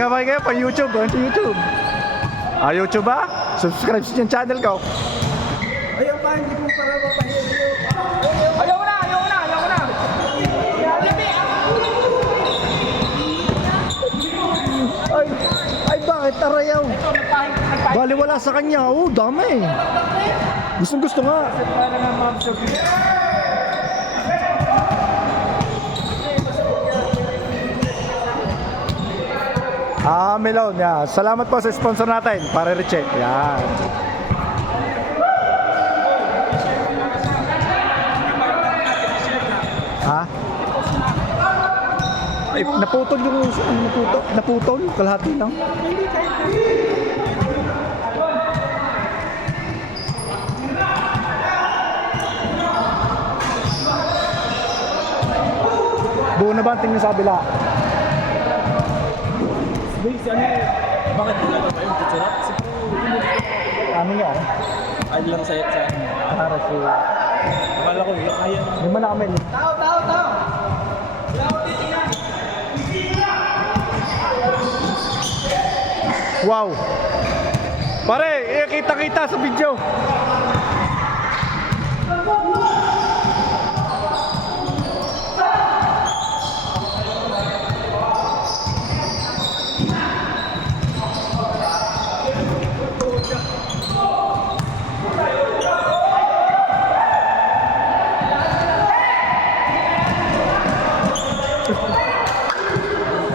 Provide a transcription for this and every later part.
kamay kayo pang YouTube, YouTube. YouTube ba? Subscribe sa yung channel ko. Ayaw pa, hindi mo para mapahiya. Ayaw na! Ay bakit arayaw? Bali wala sa kanya. Dami. Gusto nga. Para nga ma-absorb yun. Melon. Yeah. Salamat po sa sponsor natin para recheck. Yan. Ha? Ay, naputol yung naputol kalahati lang. Buo na ba ang tingin sa kabila? Wait, bakit wala pa yung tutura? Ano nga? Ay lang sa Para si... Akala ko yung ayaw. Hindi man na kami. Wow! Pare, kita-kita sa video.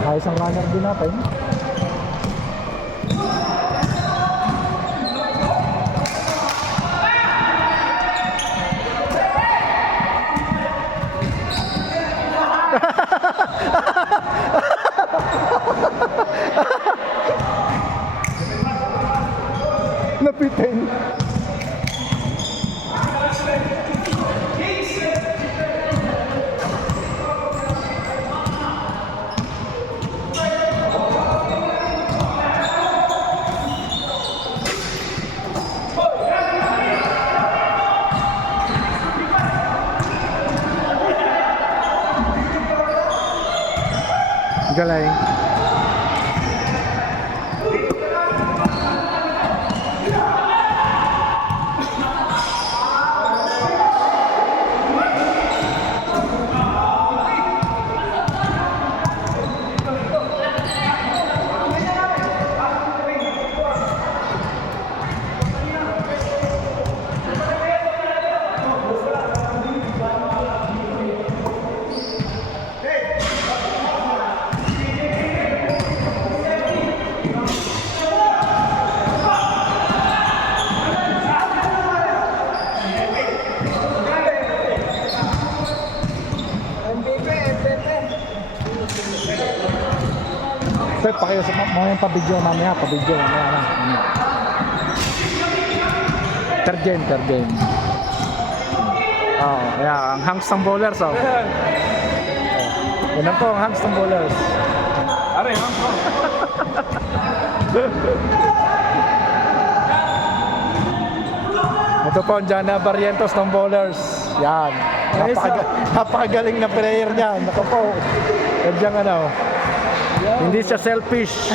Ayos ang runner din natin. Napitin. Galing. Sir, pakiusap mo yung pabidyo mamaya na. Terjen. Ang hangs ng bowlers, Yan po ang hangs ng bowlers. Are, hangs ko. Ito po ang Jana Barrientos ng bowlers. Yan. Napakagaling na player niyan. Ako po. Yan hindi siya selfish.